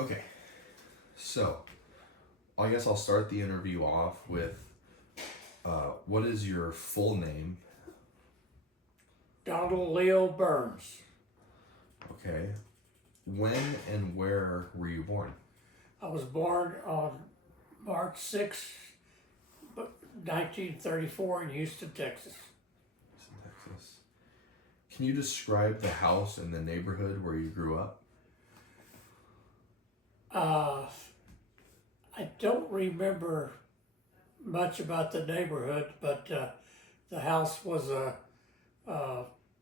Okay, so I guess I'll start the interview off with what is your full name? Donald Leo Byrnes. Okay. When and where were you born? I was born on March 6, 1934 in Houston, Texas. Texas. Can you describe the house and the neighborhood where you grew up? I don't remember much about the neighborhood, but the house was a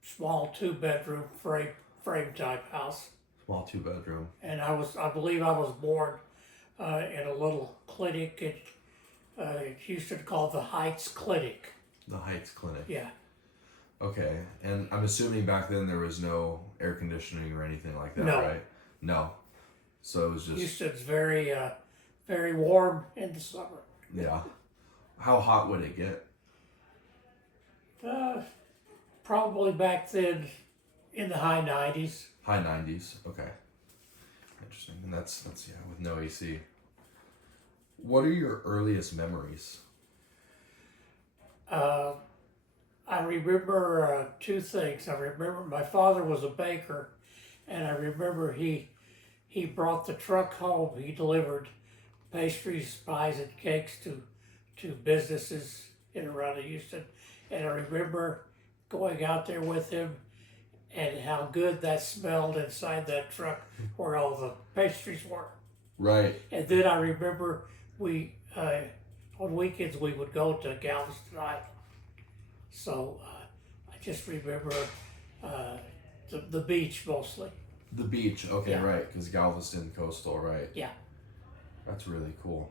small two-bedroom frame type house. Small 2-bedroom. And I believe I was born in a little clinic in Houston called the Heights Clinic. The Heights Clinic. Yeah. Okay, and I'm assuming back then there was no air conditioning or anything like that, No. right? No. So it was just... Houston's very warm in the summer. Yeah. How hot would it get? Probably back then in the high 90s. High 90s. Okay. Interesting. And that's yeah, with no AC. What are your earliest memories? I remember two things. I remember my father was a baker, and I remember he brought the truck home. He delivered pastries, pies, and cakes to businesses in and around Houston. And I remember going out there with him and how good that smelled inside that truck where all the pastries were. Right. And then I remember we, on weekends, we would go to Galveston Island. So I just remember the beach mostly. The beach. Okay, Yeah. right. Because Galveston coastal, right? Yeah. That's really cool.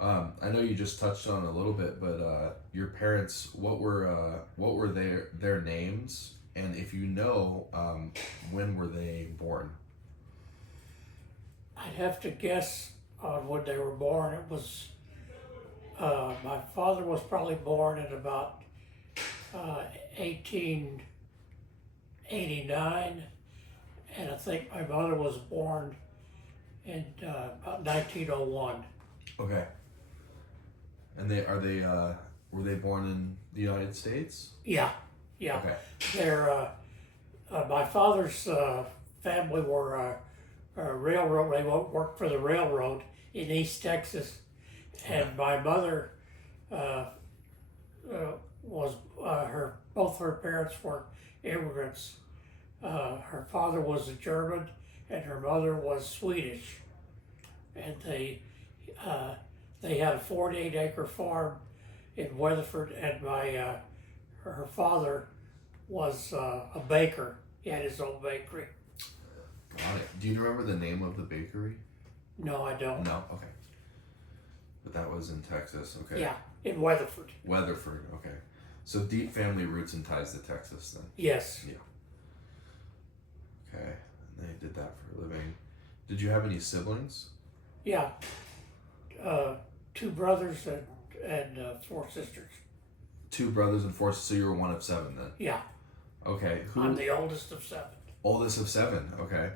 I know you just touched on it a little bit, but your parents, what were their names, and if you know, when were they born? I'd have to guess on when they were born. It was my father was probably born in about 1889, and I think my mother was born in about 1901. Okay. And were they born in the United States? Yeah, yeah. Okay. They're my father's family were railroad. They worked for the railroad in East Texas, and my mother was both her parents were immigrants. Her father was a German, and her mother was Swedish, and they had a 48-acre farm in Weatherford, and her father was a baker. He had his own bakery. Got it. Do you remember the name of the bakery? No, I don't. No? Okay. But that was in Texas, okay. Yeah, in Weatherford. Weatherford, okay. So deep family roots and ties to Texas then. Yes. Yeah. Okay. And they did that for a living. Did you have any siblings? Yeah. 2 brothers and 4 sisters. 2 brothers and 4, so you were one of 7 then? Yeah. Okay. I'm the oldest of 7. Oldest of 7, okay.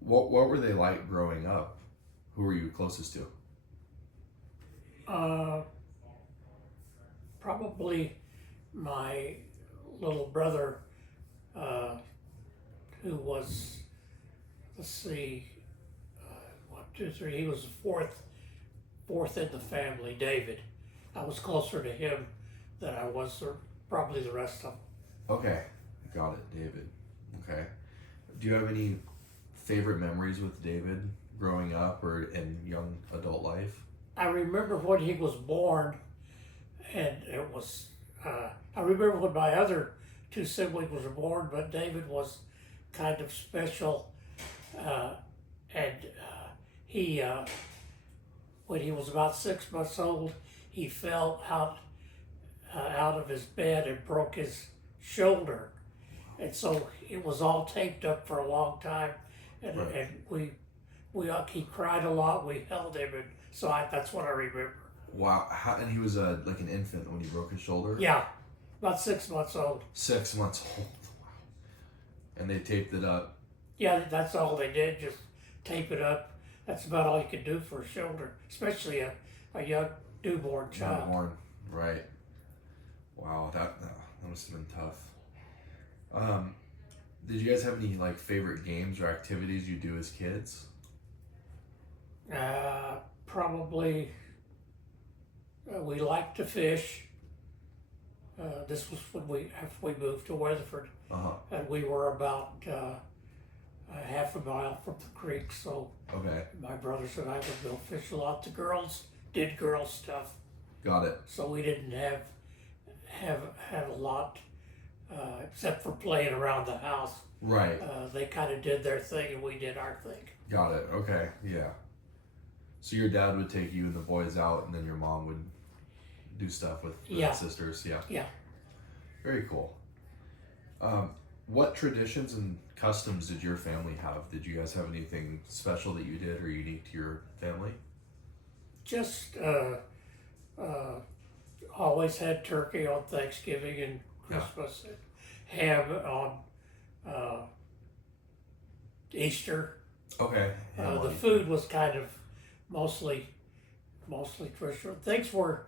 What were they like growing up? Who were you closest to? Probably my little brother, who was, let's see, 1, 2, 3. He was the fourth in the family, David. I was closer to him than I was probably the rest of them. Okay, got it, David. Okay. Do you have any favorite memories with David growing up or in young adult life? I remember when he was born, and it was, I remember when my other 2 siblings were born, but David was kind of special, and he, when he was about 6 months old, he fell out of his bed and broke his shoulder, and so it was all taped up for a long time, and Right. and he cried a lot. We held him, and so that's what I remember. Wow. And he was like an infant when he broke his shoulder? Yeah, about 6 months old. 6 months old. Wow. And they taped it up. Yeah, that's all they did. Just tape it up. That's about all you could do for a shoulder, especially a young newborn child. Newborn, right? Wow, that must have been tough. Did you guys have any like favorite games or activities you do as kids? Probably we liked to fish. This was when after we moved to Weatherford, Uh-huh. and we were about a half a mile from the creek. So Okay, my brothers and I would go fish a lot. The girls did girl stuff, got it. so we didn't have a lot except for playing around the house. Right, They kind of did their thing and we did our thing. got it. Okay, yeah. So your dad would take you and the boys out, and then your mom would do stuff with the Yeah. sisters. Yeah. Yeah. Very cool. What traditions and customs did your family have? Did you guys have anything special that you did or unique to your family? Just always had turkey on Thanksgiving and Yeah. Christmas, and ham on Easter. Okay. Yeah, The food was kind of mostly traditional. Things were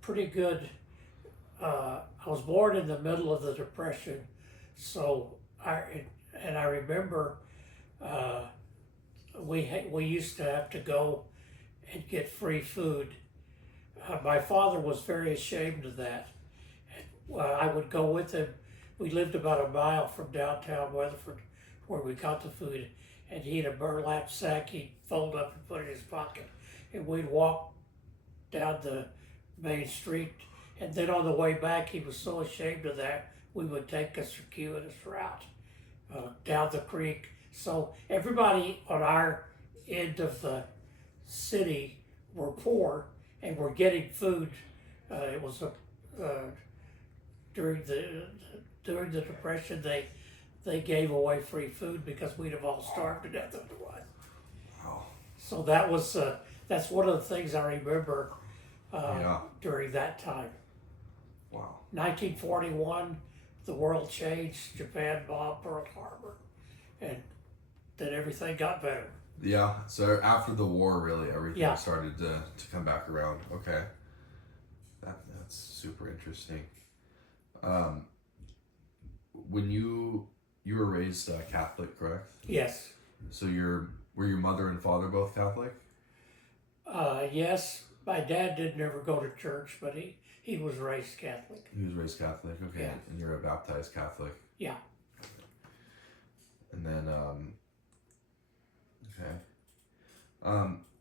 pretty good. I was born in the middle of the Depression, so I remember we used to have to go and get free food. My father was very ashamed of that. And, I would go with him. We lived about a mile from downtown Weatherford, where we got the food, and he had a burlap sack he'd fold up and put in his pocket, and we'd walk down the main street. And then on the way back, he was so ashamed of that, we would take a circuitous route down the creek. So everybody on our end of the city were poor and were getting food. It was during the Depression, they gave away free food because we'd have all starved to death otherwise. Wow. So that's one of the things I remember during that time. Wow. 1941, the world changed. Japan bombed Pearl Harbor, and then everything got better. Yeah. So after the war, really, everything Yeah. started to come back around. Okay. That's super interesting. When you were raised Catholic, correct? Yes. So were your mother and father both Catholic? Yes. My dad did never go to church, but he was raised Catholic. He was raised Catholic. Okay. Yeah. And you're a baptized Catholic. Yeah. And then okay.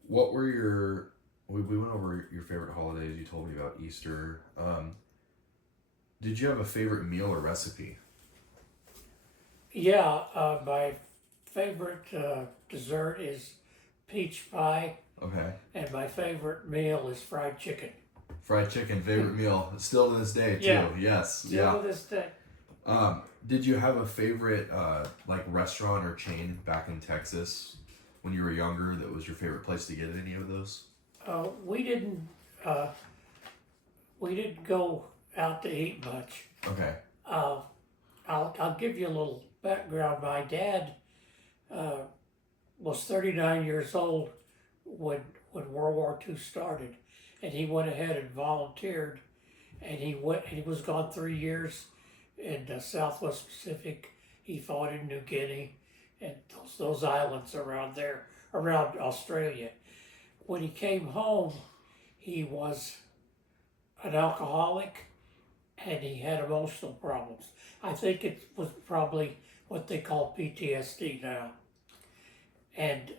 What were we went over your favorite holidays. You told me about Easter. Did you have a favorite meal or recipe? Yeah. My favorite dessert is peach pie, Okay. and my favorite meal is fried chicken. Fried chicken, favorite meal, still to this day too. Yeah. Yes. Still Yeah. to this day. Did you have a favorite like restaurant or chain back in Texas when you were younger that was your favorite place to get any of those? We didn't go out to eat much. Okay. I'll give you a little background. My dad was 39 years old when World War II started, and he went ahead and volunteered, and he was gone 3 years in the Southwest Pacific. He fought in New Guinea and those islands around there, around Australia. When he came home, he was an alcoholic and he had emotional problems. I think it was probably what they call PTSD now. And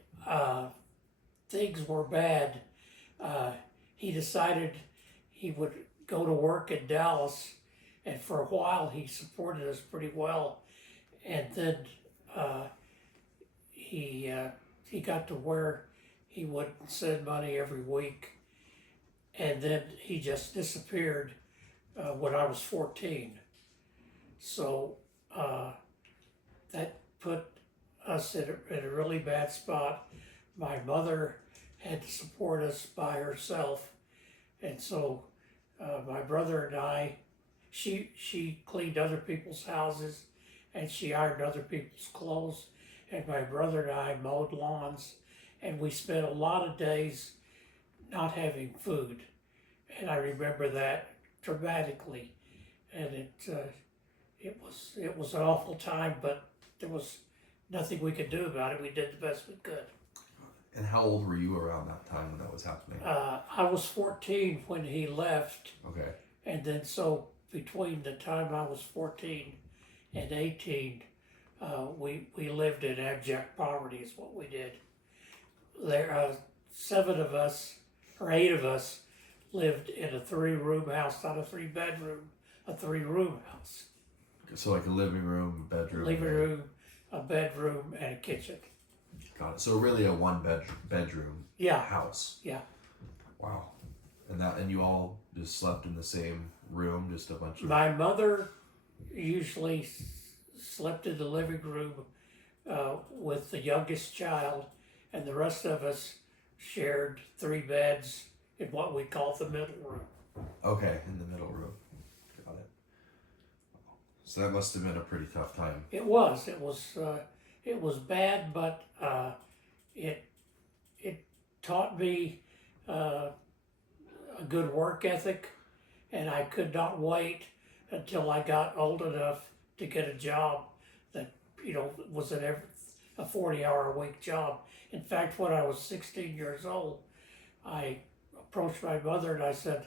things were bad. He decided he would go to work in Dallas, and for a while he supported us pretty well. And then he got to where he wouldn't send money every week, and then he just disappeared when I was 14. So that put us in a really bad spot. My mother had to support us by herself, and so my brother and I, she cleaned other people's houses, and she ironed other people's clothes, and my brother and I mowed lawns, and we spent a lot of days not having food, and I remember that dramatically, and it was an awful time, but there was nothing we could do about it. We did the best we could. And how old were you around that time when that was happening? I was 14 when he left, Okay. and then so between the time I was 14 and 18, we lived in abject poverty is what we did. There, 7 of us, or 8 of us, lived in a 3-room house, not a 3-bedroom, a 3-room house. So like a living room, bedroom. Living room, a bedroom, and a kitchen. Got it. So really a bedroom Yeah, house. yeah. Wow. And you all just slept in the same room, just a bunch of. My mother usually slept in the living room with the youngest child, and the rest of us shared 3 beds in what we call the middle room. Okay, in the middle room. Got it. So that must have been a pretty tough time. It was bad, but it taught me a good work ethic, and I could not wait until I got old enough to get a job that was a 40-hour-a-week job. In fact, when I was 16 years old, I approached my mother and I said,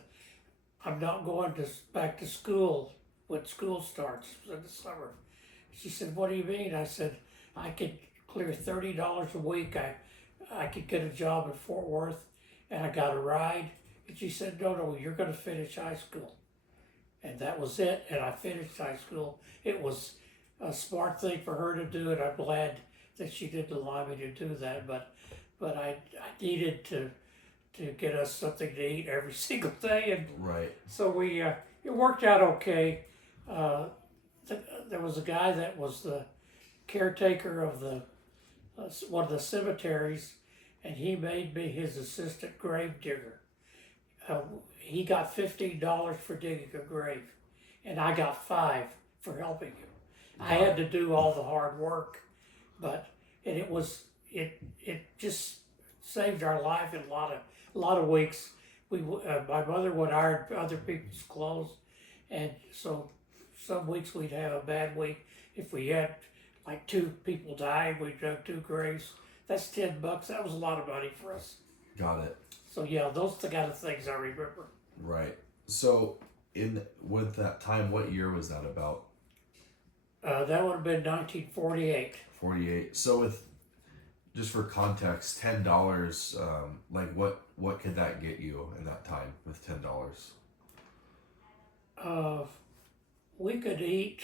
"I'm not going back to school when school starts in the summer." She said, "What do you mean?" I said, "I could clear $30 a week. I could get a job in Fort Worth, and I got a ride." And she said, "No, you're going to finish high school." And that was it. And I finished high school. It was a smart thing for her to do, and I'm glad that she didn't allow me to do that. But I needed to get us something to eat every single day, and Right. so it worked out okay. There was a guy that was the caretaker of one of the cemeteries, and he made me his assistant grave digger. He got $15 for digging a grave, and I got 5 for helping him. I had to do all the hard work, but it just saved our life in a lot of weeks. My mother would iron other people's clothes, and so some weeks we'd have a bad week. If we had like 2 people die, we dug 2 graves. That's $10. That was a lot of money for us. Got it. So yeah, those are the kind of things I remember. Right. So with that time, what year was that about? That would have been 1948. 48. So just for context, $10, like what could that get you in that time with $10? We could eat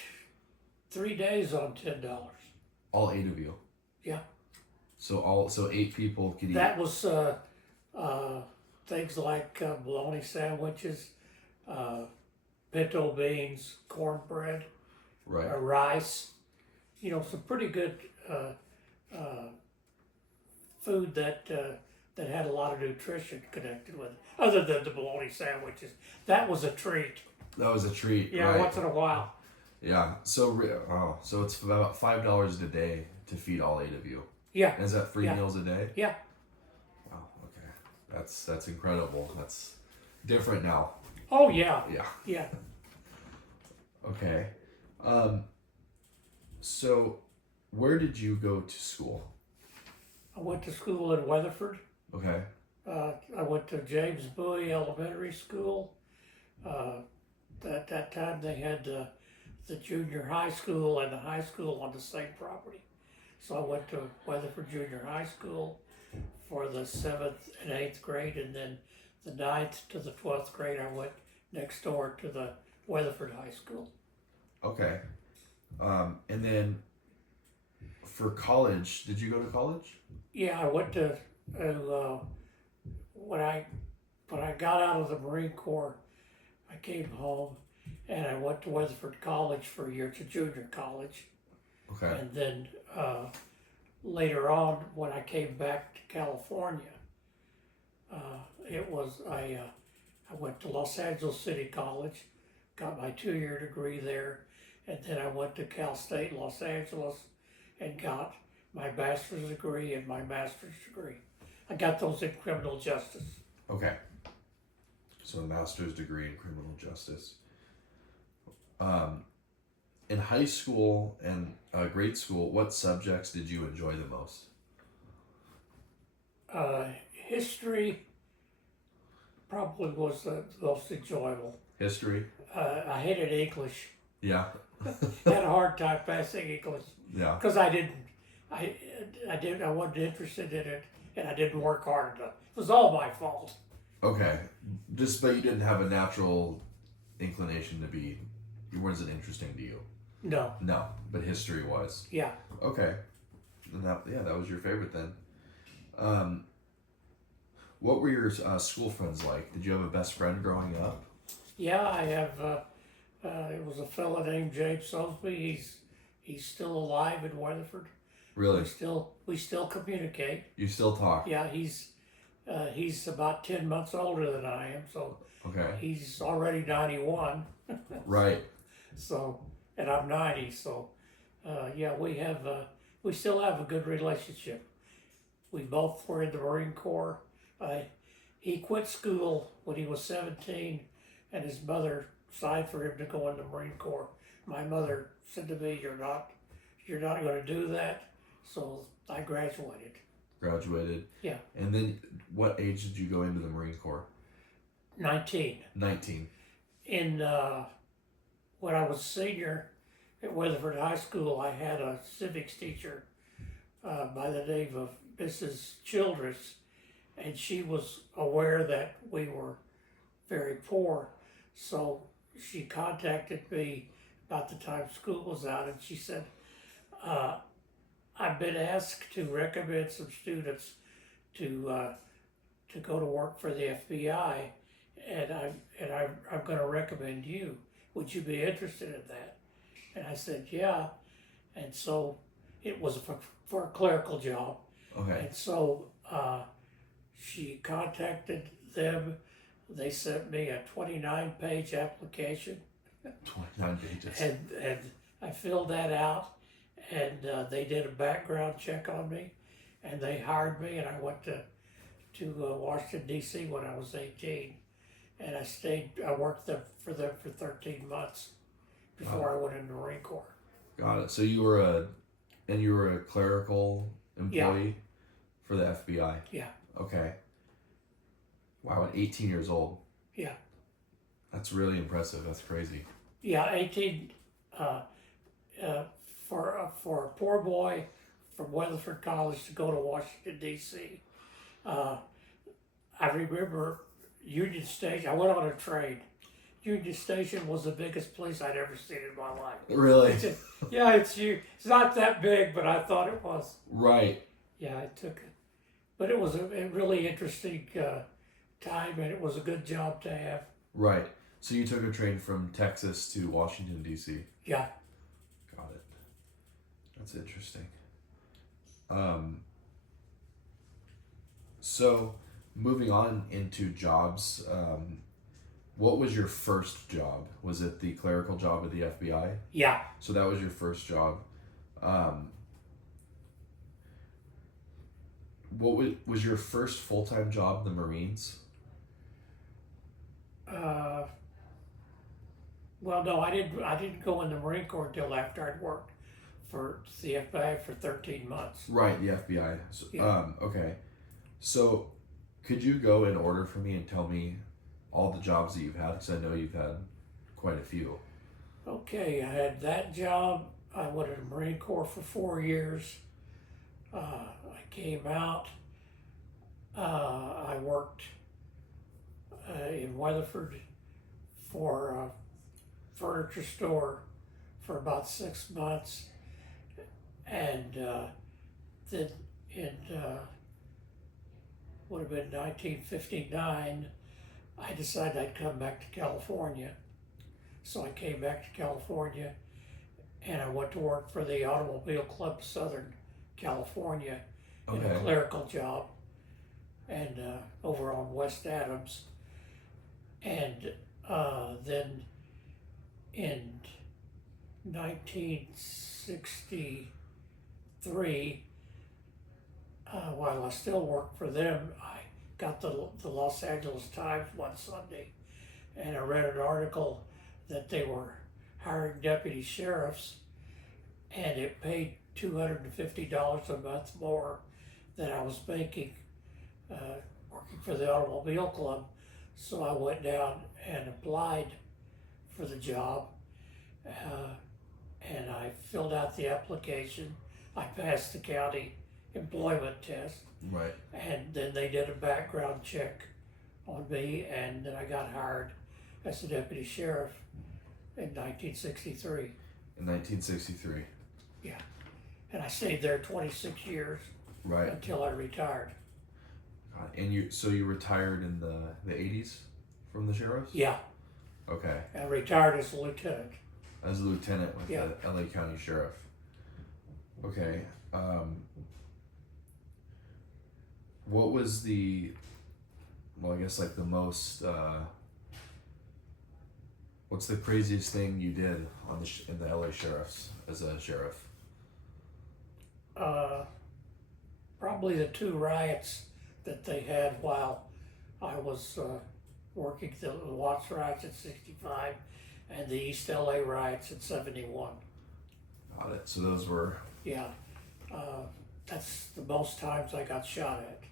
3 days on $10. All 8 of you. Yeah. So 8 people could eat. That was things like bologna sandwiches, pinto beans, cornbread, Right. rice. Some pretty good food that had a lot of nutrition connected with it. Other than the bologna sandwiches, that was a treat. That was a treat. Yeah, right. once in a while. Yeah. So it's about $5 a day to feed all 8 of you. Yeah. And is that 3 Yeah. meals a day? Yeah. Wow. Okay. That's incredible. That's different now. Oh yeah. Yeah. Yeah. Okay. So where did you go to school? I went to school in Weatherford. Okay. I went to James Bowie Elementary School. At that time, they had the junior high school and the high school on the same property. So I went to Weatherford Junior High School for the 7th and 8th grade, and then the 9th to the 12th grade, I went next door to the Weatherford High School. Okay. And then for college, did you go to college? Yeah, I went to when I got out of the Marine Corps, I came home and I went to Weatherford College for a year. It's a junior college. Okay. And then later on, when I came back to California, I went to Los Angeles City College, got my 2-year degree there, and then I went to Cal State Los Angeles and got my bachelor's degree and my master's degree. I got those in criminal justice. Okay. So a master's degree in criminal justice. Um, in high school and grade school, what subjects did you enjoy the most? History probably was the most enjoyable. History? I hated English. Yeah. Had a hard time passing English Yeah. because I wasn't interested in it, and I didn't work hard enough. It was all my fault. Okay. Just, but you didn't have a natural inclination to be, it wasn't interesting to you. No. No, but history was. Yeah. Okay. And that was your favorite then. What were your school friends like? Did you have a best friend growing up? Yeah, I have. It was a fella named James Sosby. He's still alive in Weatherford. Really? We still communicate. You still talk? Yeah, he's about 10 months older than I am, so Okay. he's already 91. Right. So, and I'm 90, so yeah, we still have a good relationship. We both were in the Marine Corps. He quit school when he was 17, and his mother signed for him to go in the Marine Corps. My mother said to me, "You're not going to do that." So I graduated. Graduated. Yeah. And then, what age did you go into the Marine Corps? 19. 19. When I was a senior at Weatherford High School, I had a civics teacher by the name of Mrs. Childress, and she was aware that we were very poor, so she contacted me about the time school was out, and she said, I've been asked to recommend some students to go to work for the FBI, and I'm going to recommend you. Would you be interested in that? And I said, yeah. And so it was for a clerical job. Okay. And so she contacted them. They sent me a 29-page application. 29 pages. And I filled that out, and they did a background check on me, and they hired me, and I went to Washington, D.C. when I was 18, and I worked for them for 13 months before I went into the Marine Corps. Got it. So you were a clerical employee for the FBI? Yeah. Okay. Wow, at 18 years old. Yeah. That's really impressive. That's crazy. Yeah, 18, for a poor boy from Weatherford College to go to Washington, D.C. I remember Union Station. I went on a train. Union Station was the biggest place I'd ever seen in my life. Really? It's not that big, but I thought it was. Right. Yeah, it took it. But it was a really interesting time, and it was a good job to have. Right. So you took a train from Texas to Washington, D.C.? Yeah. Got it. That's interesting. So moving on into jobs, what was your first job? Was it the clerical job at the FBI? Yeah. So that was your first job. What was your first full-time job, the Marines? Well, no, I didn't go in the Marine Corps until after I'd worked for the FBI for 13 months. Right, the FBI. So, Yeah. Okay. So, could you go in order for me and tell me all the jobs that you've had? Because I know you've had quite a few. Okay, I had that job. I went in the Marine Corps for 4 years. I came out. I worked in Weatherford for a furniture store for about 6 months, and then in would have been 1959, I decided I'd come back to California. So I came back to California, and I went to work for the Automobile Club of Southern California in a clerical job, and over on West Adams. And then in 1963, while I still worked for them, I got the Los Angeles Times one Sunday, and I read an article that they were hiring deputy sheriffs, and it paid $250 a month more than I was making working for the automobile club. So I went down and applied for the job, and I filled out the application. I passed the county employment test, Right. and then they did a background check on me, and then I got hired as a deputy sheriff in 1963. In 1963. Yeah, and I stayed there 26 years Right. until I retired. God. And you retired in the 80s from the sheriffs? Yeah, Okay. I retired as a lieutenant. As a lieutenant with Yeah. the LA County Sheriff. Okay. What was well, I guess like the most, what's the craziest thing you did on in the LA Sheriffs as a sheriff? Probably the two riots that they had while I was working, the Watts riots in 65 and the East LA riots in 71. Got it. So those were. Yeah, that's the most times I got shot at.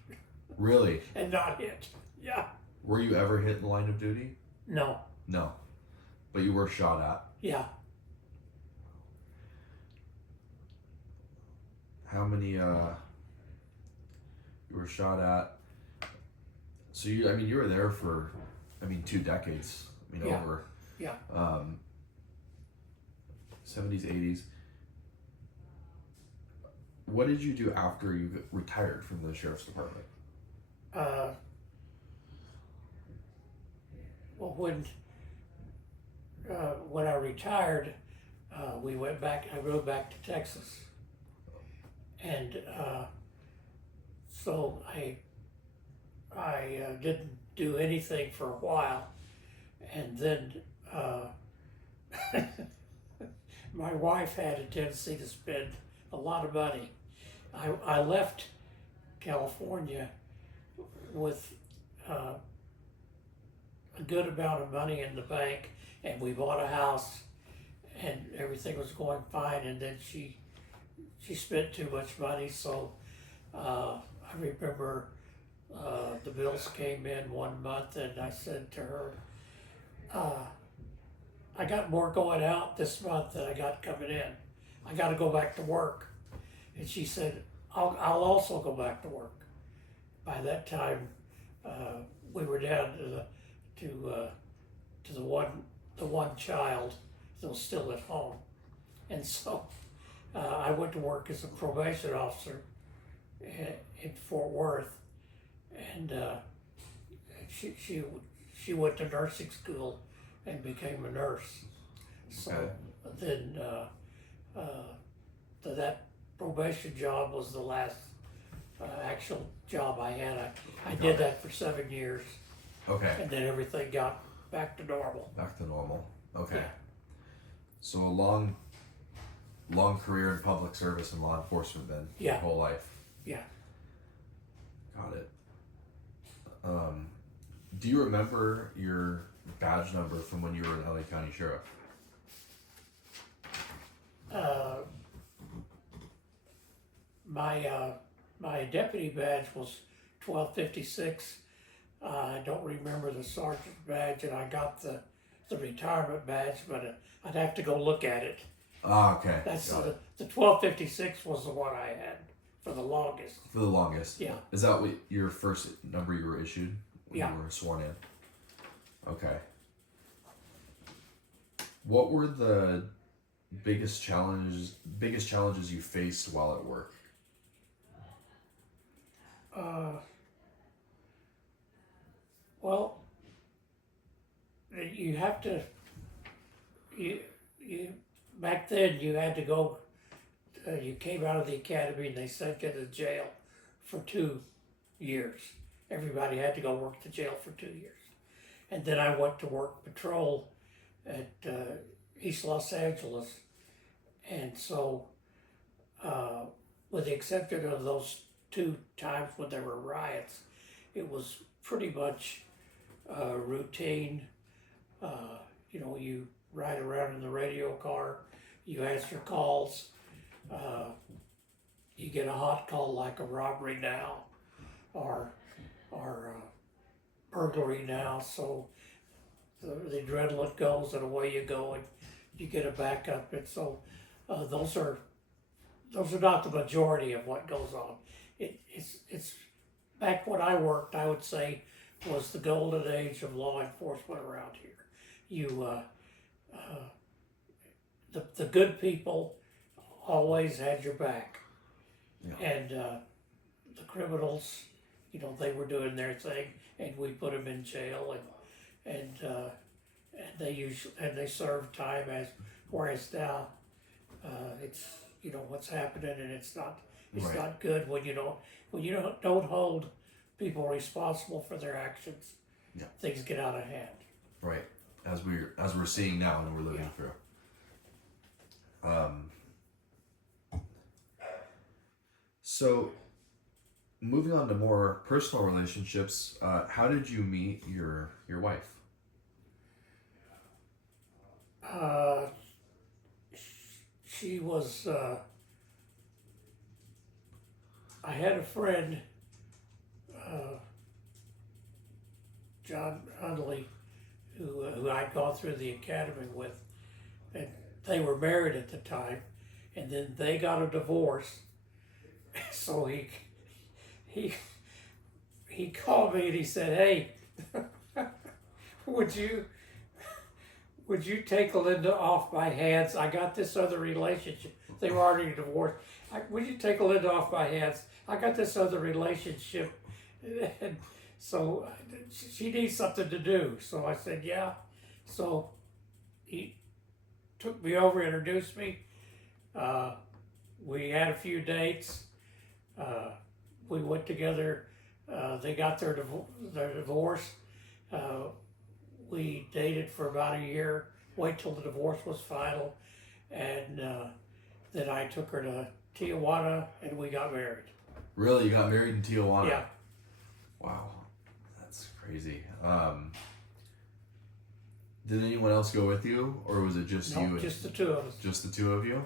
Really? And not hit. Yeah. Were you ever hit in the line of duty? No. No. But you were shot at. Yeah. How many you were shot at? So you were there for 2 decades. Yeah. Over Yeah. 70s, 80s. What did you do after you retired from the sheriff's department? Well, when I retired, we went back. I rode back to Texas, and so I didn't do anything for a while, and then my wife had a tendency to spend a lot of money. I left California with a good amount of money in the bank, and we bought a house, and everything was going fine. And then she spent too much money, so I remember the bills came in one month, and I said to her, I got more going out this month than I got coming in. I got to go back to work. And she said, I'll also go back to work. By that time, we were down to the one child that was still at home, and so I went to work as a probation officer in Fort Worth, and she went to nursing school and became a nurse. So then that probation job was the last actual job I had. I did that for 7 years. Okay. And then everything got back to normal. Back to normal. Okay. Yeah. So a long career in public service and law enforcement then. Yeah. Your whole life. Yeah. Got it. Do you remember your badge number from when you were an LA County Sheriff? My deputy badge was 1256. I don't remember the sergeant's badge, and I got the retirement badge, but I'd have to go look at it. Ah, okay. That's Got it. the 1256 was the one I had for the longest. For the longest. Yeah. Is that what your first number you were issued when Yeah. you were sworn in? Okay. What were the biggest challenges you faced while at work? Well, you have to. You back then you had to go. You came out of the academy and they sent you to jail for 2 years. Everybody had to go work to jail for 2 years, and then I went to work patrol at East Los Angeles, and so with the exception of those two times when there were riots, it was pretty much routine. You ride around in the radio car, you answer calls, you get a hot call like a robbery now, or burglary now. So the adrenaline goes and away you go, and you get a backup. And so those are not the majority of what goes on. It's back when I worked, I would say, was the golden age of law enforcement around here. The good people always had your back, Yeah. and the criminals, they were doing their thing, and we put them in jail, and they served time. Whereas now, it's what's happening, and it's not Right. not good when you don't hold people responsible for their actions. Yeah. Things get out of hand. Right. As we're seeing now and we're living through. So moving on to more personal relationships, how did you meet your wife? She was. I had a friend, John Hundley, who I'd gone through the academy with, and they were married at the time, and then they got a divorce. So he called me and he said, "Hey, would you take Linda off my hands? I got this other relationship." They were already divorced. "Would you take Linda off my hands? I got this other relationship, and so she needs something to do." So I said, "Yeah." So he took me over, introduced me. We had a few dates. We went together. They got their divorce. We dated for about a year. Wait till the divorce was final, and then I took her to Tijuana, and we got married. Really, you got married in Tijuana? Yeah. Wow, that's crazy. Did anyone else go with you, or was it just you? No, just the two of us. Just the two of you?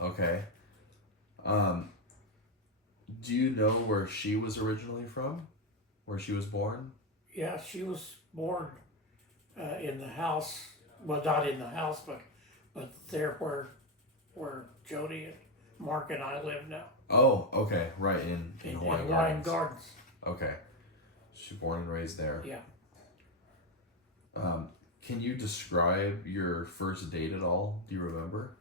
Okay. Do you know where she was originally from? Where she was born? Yeah, she was born in the house. Well, not in the house, but there where Jody and Mark and I live now. Oh, okay, right, in Hawaiian Gardens. Okay. She born and raised there. Yeah. Can you describe your first date at all? Do you remember?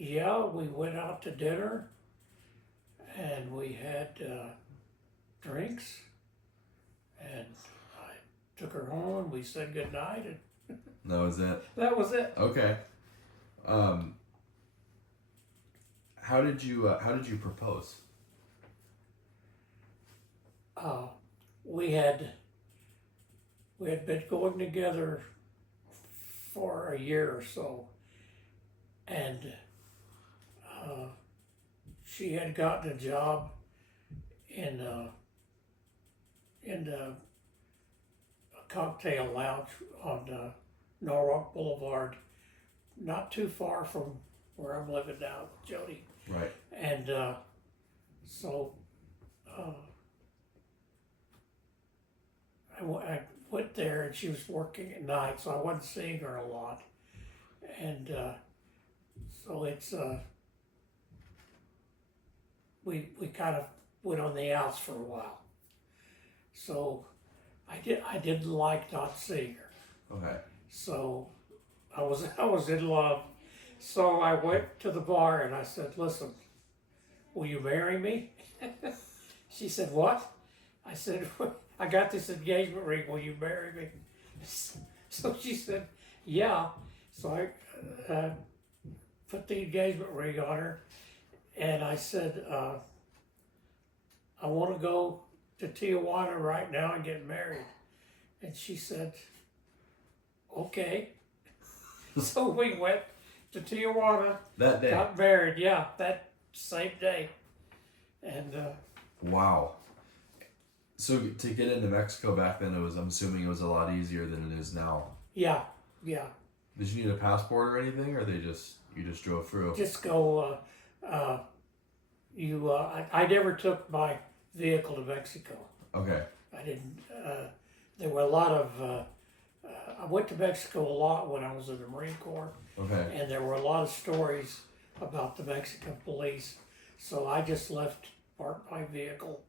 Yeah, we went out to dinner, and we had drinks, and I took her home, and we said goodnight, and That was it? that was it. Okay. How did you propose? We had been going together for a year or so, and she had gotten a job in a cocktail lounge on Norwalk Boulevard, not too far from where I'm living now with Jody. Right. And so I went there, and she was working at night, so I wasn't seeing her a lot. And so it's we kind of went on the outs for a while. So I didn't like not seeing her. Okay. So I was in love. So I went to the bar and I said, "Listen, will you marry me?" She said, "What?" I said, "I got this engagement ring. Will you marry me?" So she said, "Yeah." So I put the engagement ring on her, and I said, "I want to go to Tijuana right now and get married." And she said, "Okay." So we went to Tijuana. That day. Got married, yeah, that same day. And Wow. So to get into Mexico back then, I'm assuming it was a lot easier than it is now. yeah. Did you need a passport or anything, or you just drove through? Just go. I never took my vehicle to Mexico. Okay. I didn't. There were a lot of. I went to Mexico a lot when I was in the Marine Corps, Okay. and there were a lot of stories about the Mexican police. So I just parked my vehicle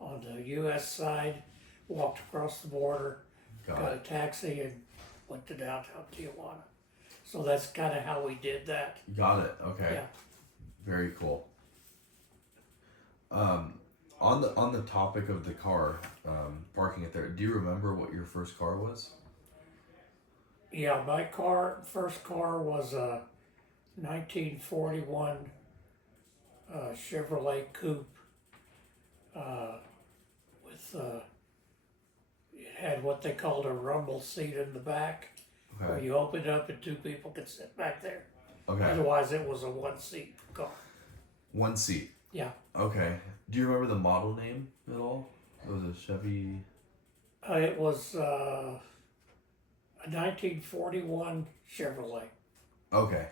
on the U.S. side, walked across the border, got a taxi, and went to downtown Tijuana. So that's kind of how we did that. Got it. Okay. Yeah. Very cool. On the topic of the car, parking it there. Do you remember what your first car was? Yeah, my first car was a 1941 Chevrolet Coupe. It had what they called a rumble seat in the back, where Okay. you open it up and two people could sit back there. Okay. Otherwise, it was a one-seat car. One seat. Yeah. Okay. Do you remember the model name at all? It was a Chevy. It was a 1941 Chevrolet Okay.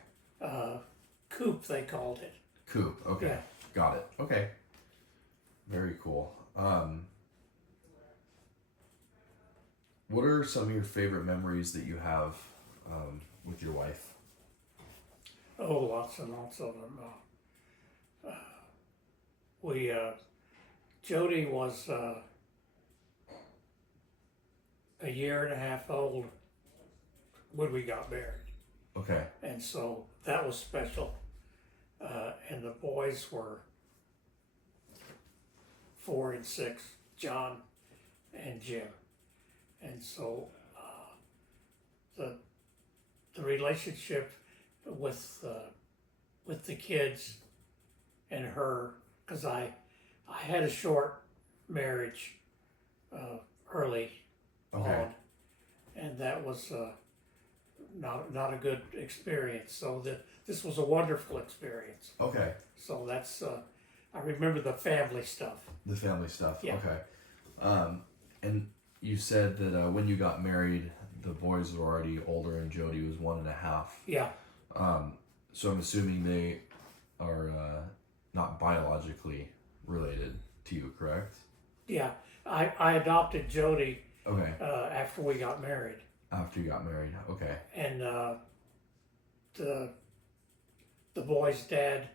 Coupe, they called it. Coupe. Okay. Yeah. Got it. Okay. Very cool. What are some of your favorite memories that you have with your wife? Oh, lots and lots of them. Jody was a year and a half old when we got married, Okay. and so that was special. And the boys were 4 and 6, John and Jim, and so the relationship with the kids and her, because I had a short marriage early Okay. on, and that was not a good experience. So this was a wonderful experience. Okay. So that's I remember the family stuff. The family stuff. Yeah. Okay. And you said that when you got married, the boys were already older and Jody was 1.5. Yeah. So I'm assuming they are not biologically related to you, correct? Yeah. I adopted Jody Okay. after we got married, After you got married. Okay. and the boys' dad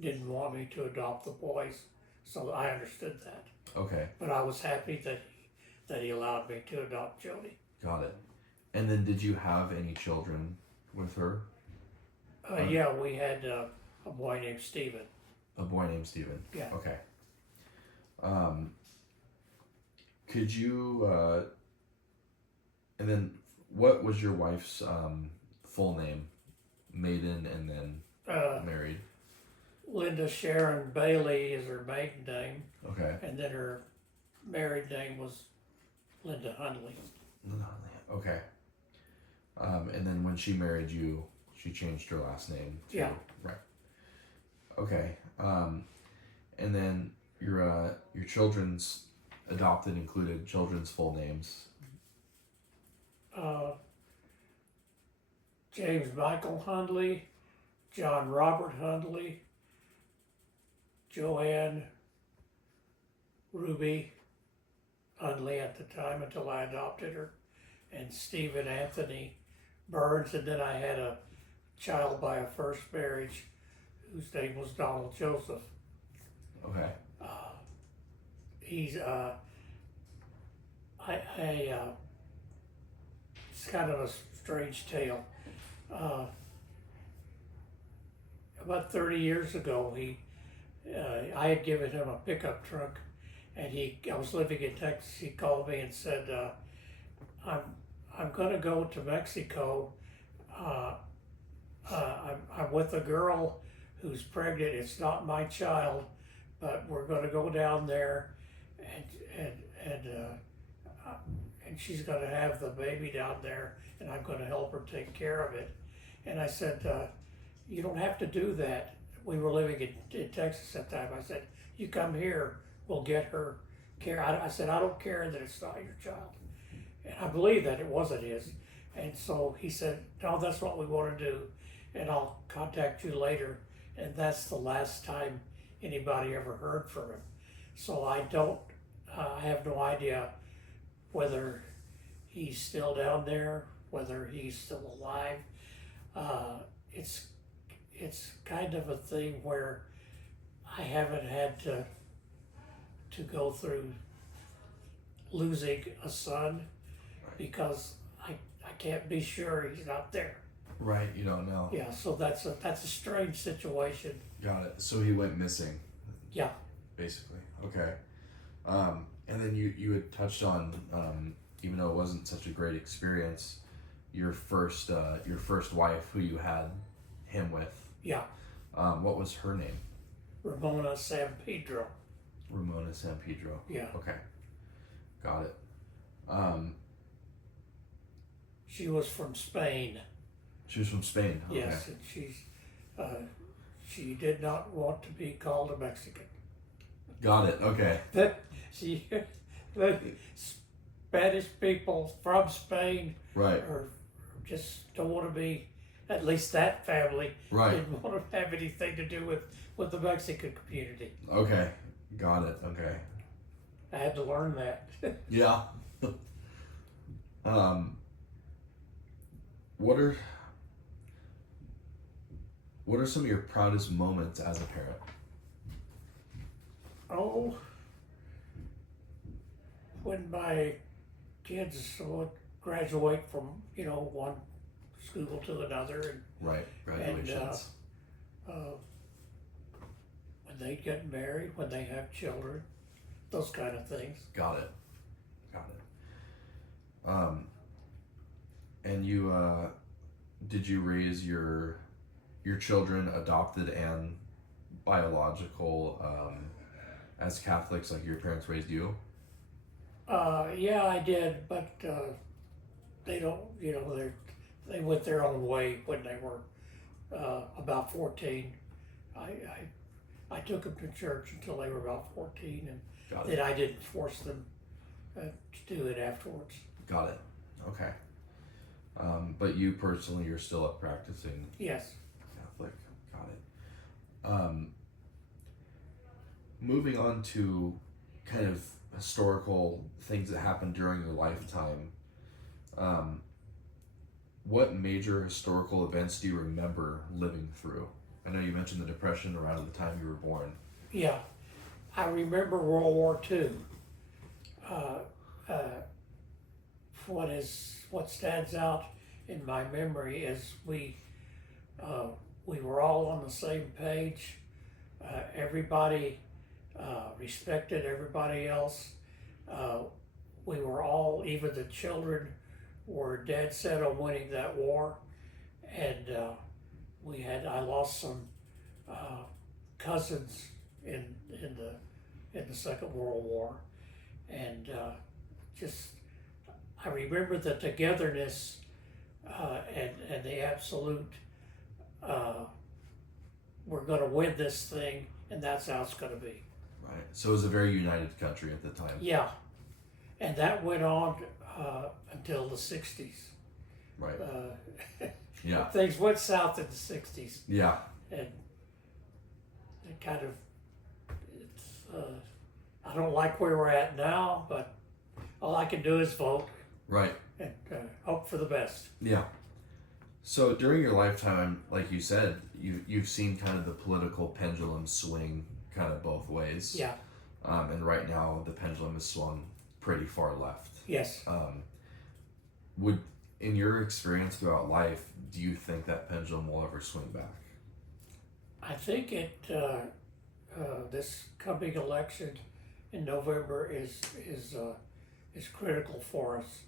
didn't want me to adopt the boys, so I understood that. Okay. But I was happy that he allowed me to adopt Jody. Got it. And then did you have any children with her? Yeah, we had a boy named Steven. A boy named Steven. Yeah. Okay. Could you, and then what was your wife's full name? Maiden and then married. Linda Sharon Bailey is her maiden name, Okay. and then her married name was Linda Hundley. Okay. And then when she married you, she changed her last name to, Yeah. right. Okay. And then your children's adopted included children's full names. James Michael Hundley, John Robert Hundley, Joanne Ruby Hundley at the time until I adopted her, and Stephen Anthony Byrnes, and then I had a child by a first marriage whose name was Donald Joseph. Okay. He's it's kind of a strange tale. About 30 years ago, I had given him a pickup truck, and I was living in Texas. He called me and said, "I'm going to go to Mexico. I'm with a girl who's pregnant. It's not my child, but we're going to go down there, and she's going to have the baby down there, and I'm going to help her take care of it." And I said, "You don't have to do that. we were living in Texas at the time. I said, "You come here, we'll get her care." I said, "I don't care that it's not your child," and I believe that it wasn't his. And so he said, "No, that's what we want to do, and I'll contact you later." And that's the last time anybody ever heard from him. So I have no idea whether he's still down there, whether he's still alive. It's kind of a thing where I haven't had to go through losing a son because I can't be sure he's not there. Right, you don't know. Yeah, so that's a strange situation. Got it. So he went missing. Yeah. Basically. Okay. And then you had touched on, even though it wasn't such a great experience, your first wife who you had him with. Yeah. What was her name? Ramona San Pedro. Ramona San Pedro. Yeah. Okay. Got it. She was from Spain. She was from Spain. Okay. Yes, and she did not want to be called a Mexican. Got it. Okay. The Spanish people from Spain, Right. or just don't want to be. At least that family Right. didn't want to have anything to do with the Mexican community. Okay. Got it. Okay. I had to learn that. Yeah. What are some of your proudest moments as a parent? Oh, when my kids would graduate from one school to another, Right. Graduations. and when they get married, when they have children, those kind of things. Got it. And you did you raise your children, adopted and biological, as Catholics like your parents raised you? Yeah, I did, but they don't. They went their own way when they were about 14. I took them to church until they were about 14, and Got then it. I didn't force them to do it afterwards. Got it. Okay. But you personally, you're still a practicing Yes. Catholic. Got it. Moving on to kind of historical things that happened during your lifetime. What major historical events do you remember living through? I know you mentioned the Depression around the time you were born. Yeah, I remember World War II. What stands out in my memory is we were all on the same page. Everybody respected everybody else. We were all, even the children, were dead set on winning that war, and I lost some cousins in the Second World War, and I remember the togetherness and the absolute we're going to win this thing, and that's how it's going to be. Right. So it was a very united country at the time. Yeah, and that went on until the 60s. Right. Yeah. Things went south in the 60s. Yeah. And it kind of, I don't like where we're at now, but all I can do is vote. Right. And hope for the best. Yeah. So during your lifetime, like you said, you've seen kind of the political pendulum swing kind of both ways. Yeah. And right now the pendulum is swung pretty far left. Yes. In your experience throughout life, do you think that pendulum will ever swing back? I think this coming election in November is critical for us.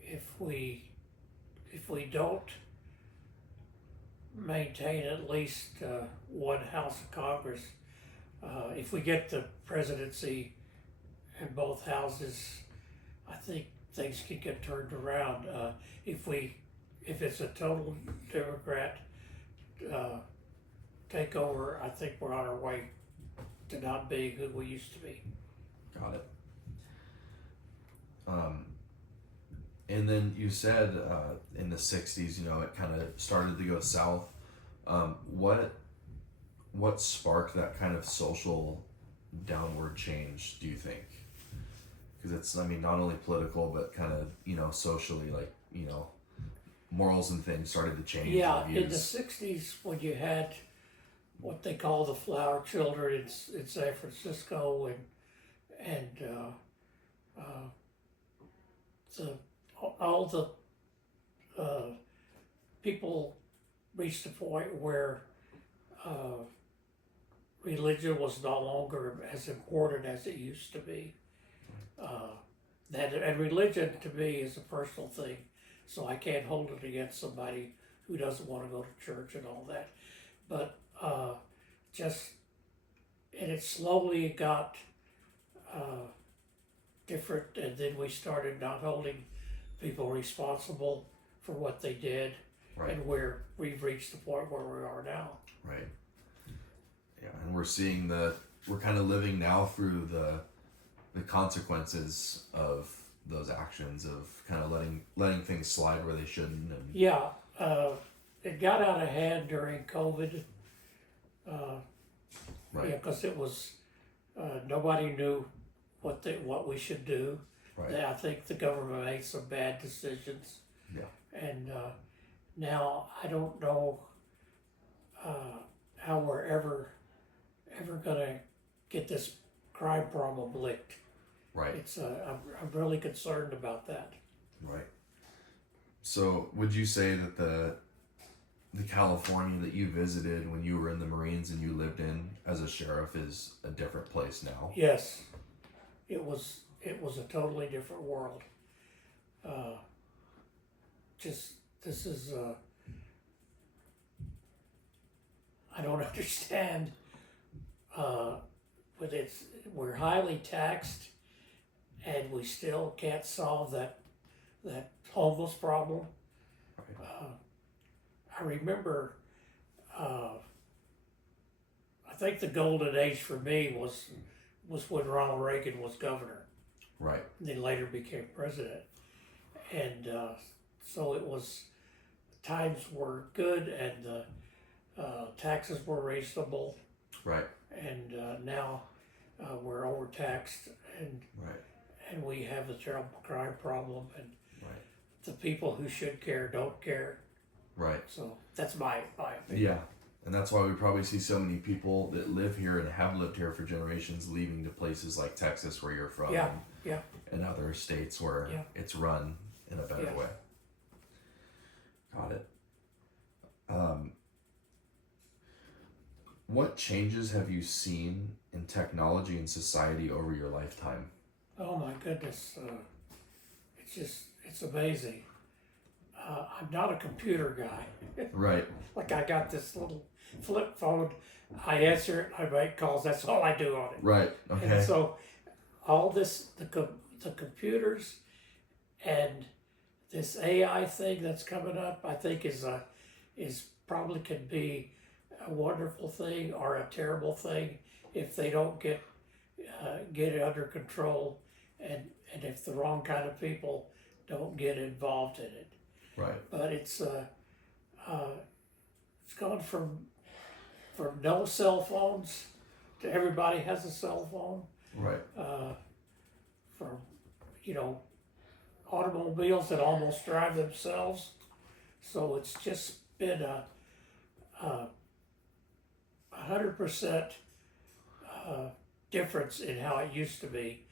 If we don't maintain at least one House of Congress, if we get the presidency in both houses, I think things can get turned around. If it's a total Democrat take over, I think we're on our way to not being who we used to be. Got it. And then you said in the '60s, it kind of started to go south. What sparked that kind of social downward change, do you think? Because it's, not only political, but kind of, socially, like, morals and things started to change. Yeah, in the '60s, when you had what they call the flower children in San Francisco, and all the people reached a point where religion was no longer as important as it used to be. And religion to me is a personal thing, so I can't hold it against somebody who doesn't want to go to church and all that. But and it slowly got different, and then we started not holding people responsible for what they did, Right. and where we've reached the point where we are now. Right. Yeah, and we're kind of living now through the consequences of those actions, of kind of letting things slide where they shouldn't. And Yeah, it got out of hand during COVID. Right. Yeah, because it was nobody knew what we should do. Right. I think the government made some bad decisions. Yeah. And now I don't know how we're ever gonna get this crime problem licked. Right. It's I'm really concerned about that. Right. So would you say that the California that you visited when you were in the Marines and you lived in as a sheriff is a different place now? Yes, it was a totally different world. This is I don't understand. But we're highly taxed, and we still can't solve that homeless problem. Right. I remember, I think the golden age for me was when Ronald Reagan was governor. Right. And then later became president. And so it was, times were good, and the taxes were reasonable. Right. And now we're overtaxed, and Right. and we have a terrible crime problem, and Right. the people who should care don't care. Right. So that's my opinion. Yeah. And that's why we probably see so many people that live here and have lived here for generations leaving to places like Texas, where you're from, Yeah, yeah. and other states where Yeah. it's run in a better Yeah. way. Got it. What changes have you seen in technology and society over your lifetime? Oh my goodness, it's amazing. I'm not a computer guy. Right. Like, I got this little flip phone. I answer it. I make calls. That's all I do on it. Right. Okay. And so all this, the computers and this AI thing that's coming up, I think is probably could be a wonderful thing or a terrible thing if they don't get it under control, and if the wrong kind of people don't get involved in it. Right. But it's gone from no cell phones to everybody has a cell phone. Right. From automobiles that almost drive themselves. So it's just been a 100% difference in how it used to be.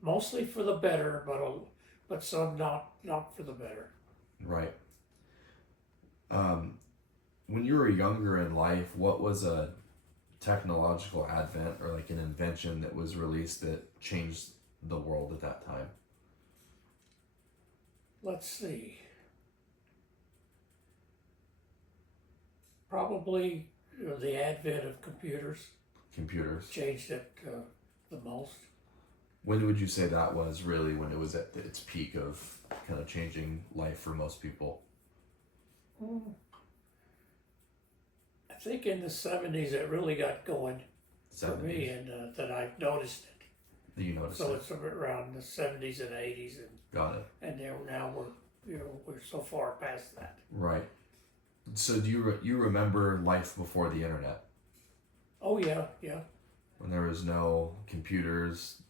Mostly for the better, but some not for the better. Right. When you were younger in life, what was a technological advent or like an invention that was released that changed the world at that time? Let's see. Probably the advent of computers Computers. changed it the most. When would you say that was really when it was at its peak of kind of changing life for most people? think in the 70s it really got going for me, 70s and that I noticed it. that you noticed So it. it's around the 70s and 80s, Got it. and now we're so far past that. Right. So do you remember life before the internet, Oh yeah, yeah. when there was no computers,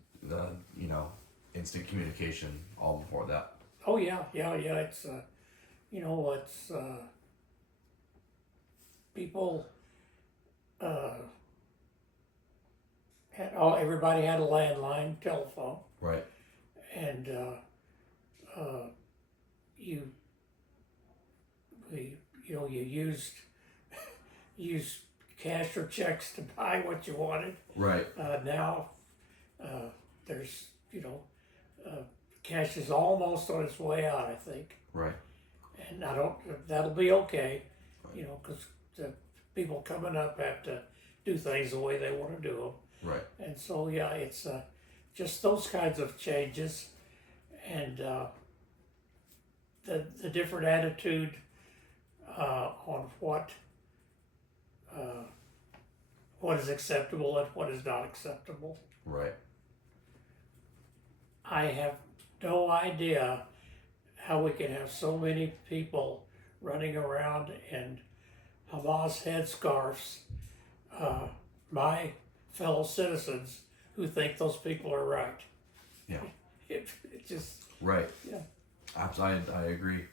you know, instant communication, all before that? Oh yeah, yeah, yeah. It's it's people everybody had a landline telephone, Right. and you we you used cash or checks to buy what you wanted. Right. Now there's uh, cash is almost on its way out, I think, Right. and I don't. That'll be okay, because the people coming up have to do things the way they want to do them. Right. And so, yeah, it's just those kinds of changes, and the different attitude on what is acceptable and what is not acceptable. Right. I have no idea how we can have so many people running around in Hamas headscarves, my fellow citizens, who think those people are right. Yeah. It just, Right. yeah. Absolutely, I agree.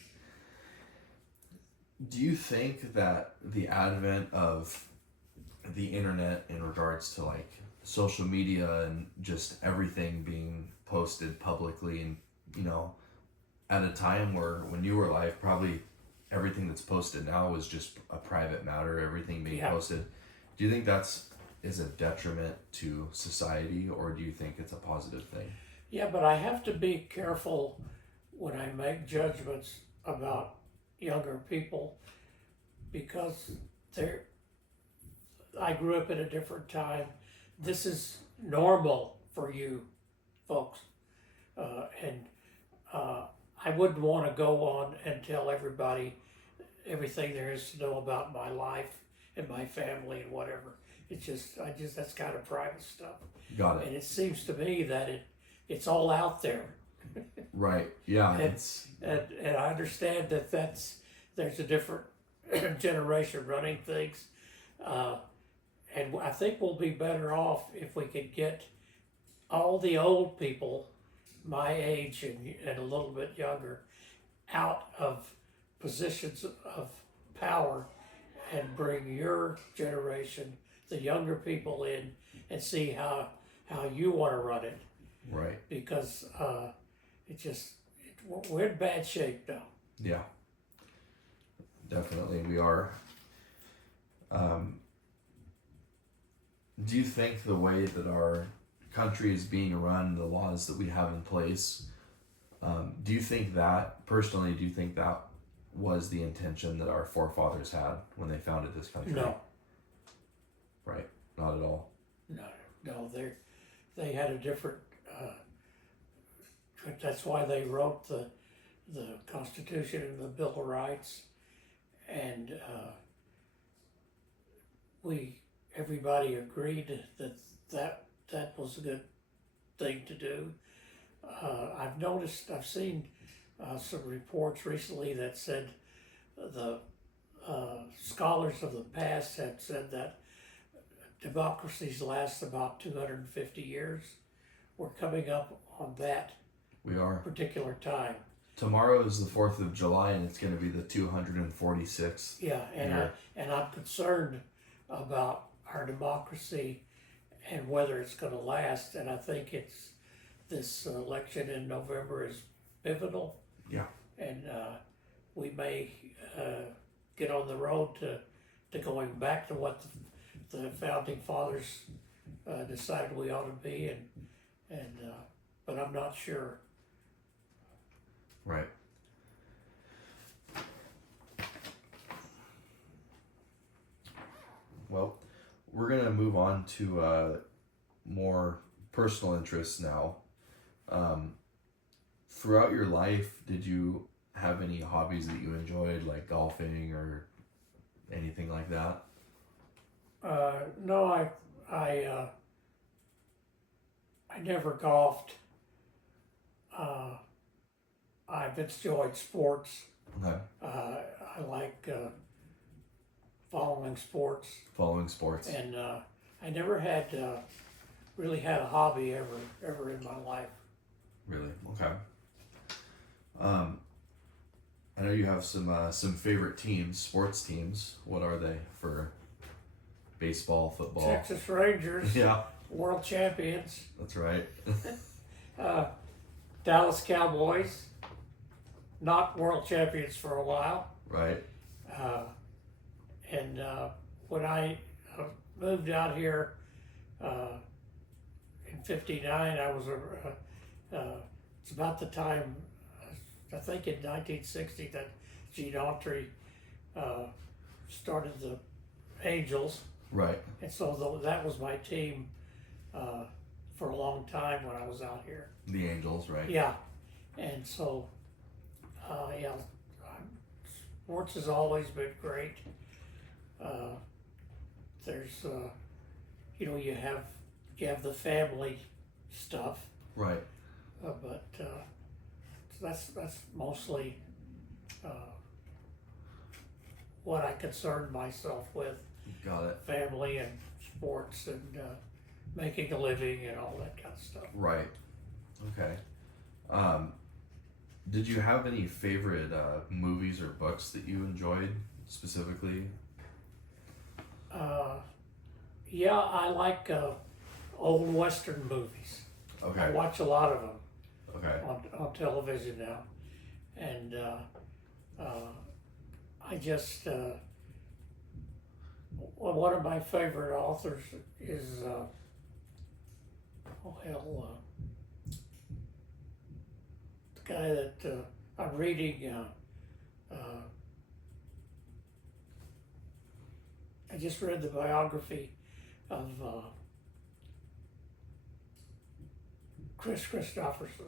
Do you think that the advent of the internet in regards to like social media and just everything being posted publicly, and at a time where when you were alive, probably everything that's posted now is just a private matter, everything being Yeah. posted. Do you think is a detriment to society, or do you think it's a positive thing? Yeah, but I have to be careful when I make judgments about younger people, because I grew up in a different time. This is normal for you folks. And I wouldn't want to go on and tell everybody everything there is to know about my life and my family and whatever. That's kind of private stuff. Got it. And it seems to me that it's all out there. Right. Yeah. And I understand that there's a different generation running things. And I think we'll be better off if we could get all the old people, my age and a little bit younger, out of positions of power, and bring your generation, the younger people, in and see how you want to run it. Right. Because we're in bad shape now. Yeah. Definitely, we are. Do you think the way that our country is being run, the laws that we have in place, do you think that was the intention that our forefathers had when they founded this country? No. Right. Not at all. No, they had a different. That's why they wrote the Constitution and the Bill of Rights, and everybody agreed that was a good thing to do. I've seen some reports recently that said the scholars of the past had said that democracies last about 250 years. We're coming up on that We are. particular time. Tomorrow is the 4th of July, and it's going to be the 246th. Yeah, year. and I'm concerned about our democracy and whether it's going to last. And I think this election in November is pivotal. Yeah. And we may get on the road to going back to what the founding fathers decided we ought to be, but I'm not sure. Right. Well, we're going to move on to more personal interests now. Throughout your life, did you have any hobbies that you enjoyed, like golfing or anything like that? No, I, I never golfed. Uh, I've enjoyed sports. Okay. I like following sports, Following sports. and I never had really had a hobby ever in my life. Really? Okay. Um, I know you have some favorite teams, sports teams. What are they for baseball, football? Texas Rangers, Yeah, world champions. that's right. Uh, Dallas Cowboys, not world champions for a while. Right. Uh, and when I moved out here in '59, I was it's about the time, I think in 1960, that Gene Autry started the Angels, Right. and so that was my team for a long time when I was out here. The Angels, right? Yeah, and so yeah, sports has always been great. There's you have the family stuff, Right. but that's mostly what I concern myself with: Got it. family and sports and making a living and all that kind of stuff. Right. Okay. Did you have any favorite movies or books that you enjoyed specifically? Yeah, I like old Western movies. I Okay. watch a lot of them Okay. on television now, and I just well, one of my favorite authors is the guy that I'm reading. I just read the biography of Chris Christopherson.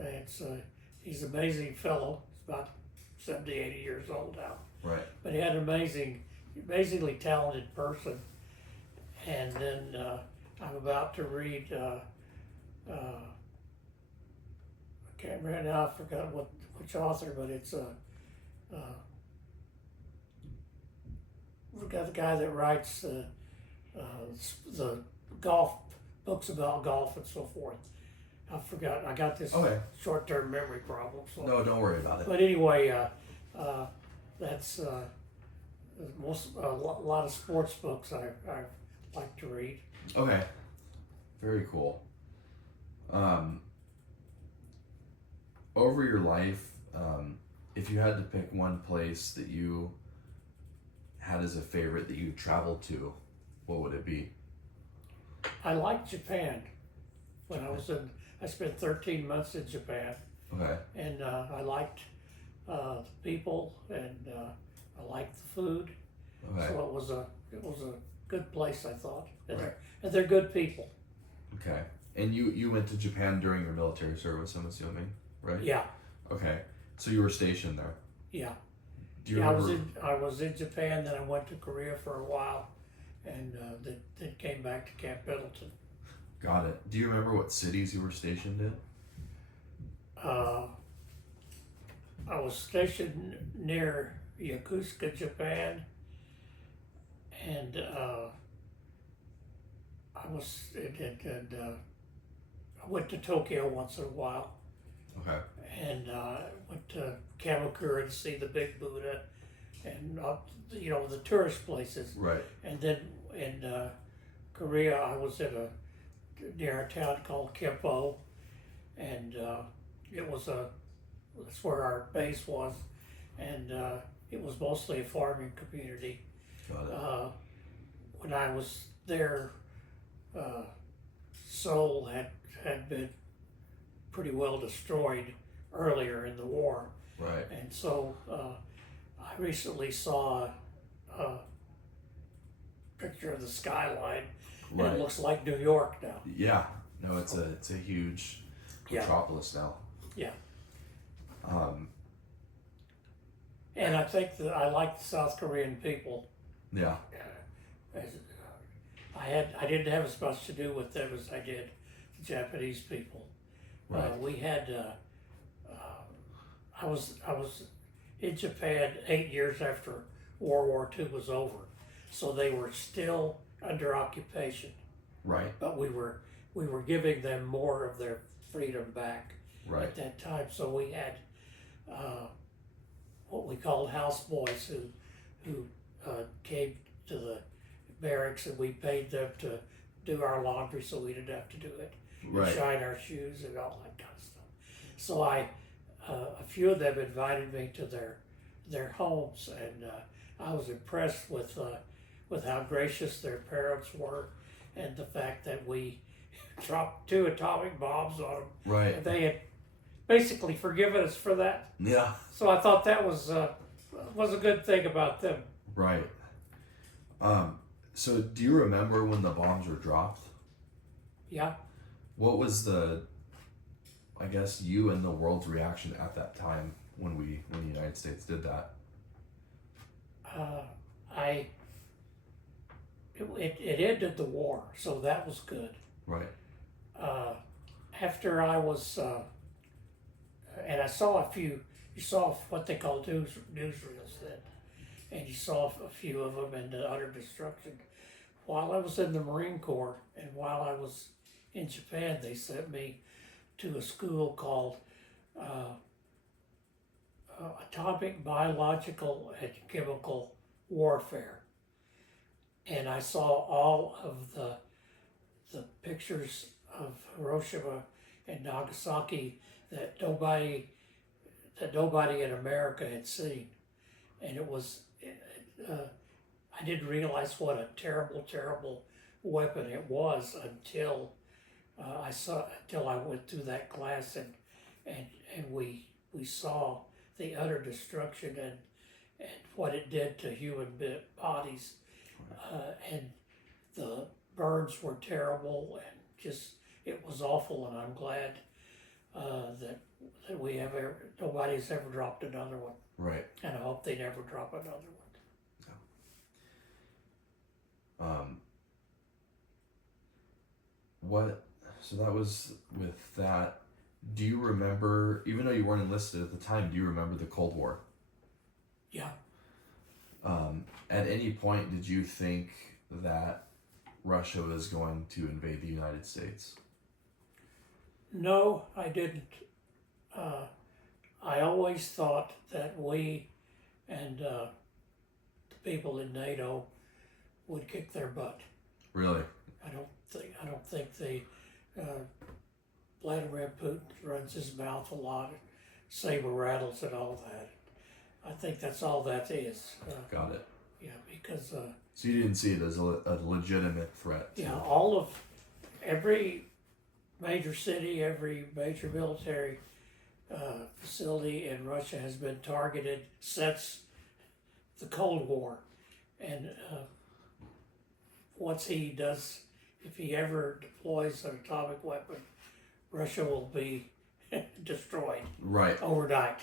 It's he's an amazing fellow. He's about 70, 80 years old now. Right. But he had an amazingly talented person. And then I'm about to read, I can't remember now, I forgot which author, but it's we got the guy that writes the golf books about golf and so forth. I forgot. I got this Okay. short-term memory problem. So. No, don't worry about it. But anyway, that's a lot of sports books I like to read. Okay. Very cool. Over your life, if you had to pick one place that you had as a favorite that you traveled to, what would it be? I liked Japan. When I spent 13 months in Japan, Okay. and I liked the people, and I liked the food. Okay. So it was a good place, I thought, and, Right. they're good people. Okay. And you went to Japan during your military service, I'm assuming, right? Yeah, Okay. So you were stationed there. yeah. Do you Yeah, remember? I was in Japan, then I went to Korea for a while, and then came back to Camp Pendleton. Got it. Do you remember what cities you were stationed in? I was stationed near Yokosuka, Japan, and I went to Tokyo once in a while, Okay. and went to Kamakura to see the Big Buddha, and the tourist places. Right. And then in Korea, I was near a town called Kempo, and that's where our base was, and it was mostly a farming community. Got it. When I was there, Seoul had been pretty well destroyed earlier in the war, Right. and so I recently saw a picture of the skyline. And Right. it looks like New York now. Yeah. No, it's a huge Yeah. metropolis now. Yeah. Um, And I think that I like the South Korean people. Yeah. I didn't have as much to do with them as I did the Japanese people. Right. We had I was in Japan 8 years after World War II was over, so they were still under occupation. Right. But we were giving them more of their freedom back Right. at that time. So we had what we called houseboys who came to the barracks, and we paid them to do our laundry so we didn't have to do it, Right. and shine our shoes and all that kind of stuff. So a few of them invited me to their homes, and I was impressed with how gracious their parents were, and the fact that we dropped 2 atomic bombs on them. Right. And they had basically forgiven us for that. Yeah. So I thought that was a good thing about them. Right. So do you remember when the bombs were dropped? Yeah. What was I guess you and the world's reaction at that time when the United States did that? It ended the war, so that was good. Right. After I was, and I saw you saw what they call newsreels then, and you saw a few of them in the utter destruction. While I was in the Marine Corps and while I was in Japan, they sent me to a school called Atomic, Biological, and Chemical Warfare. And I saw all of the pictures of Hiroshima and Nagasaki that nobody in America had seen. And it was, I didn't realize what a terrible, terrible weapon it was until I went through that class, and we saw the utter destruction and what it did to human bodies, and the burns were terrible, and just it was awful. And I'm glad that nobody's ever dropped another one. Right. And I hope they never drop another one. So that was with that. Do you remember, even though you weren't enlisted at the time, do you remember the Cold War? Yeah. At any point, did you think that Russia was going to invade the United States? No, I didn't. I always thought that we and the people in NATO would kick their butt. Really? I don't think Vladimir Putin runs his mouth a lot, saber rattles and all that. I think that's all that is. Got it. Yeah, because. So you didn't see it as a legitimate threat? Yeah, every major city, every major military facility in Russia has been targeted since the Cold War, and once he does, if he ever deploys an atomic weapon, Russia will be destroyed. Right. Overnight.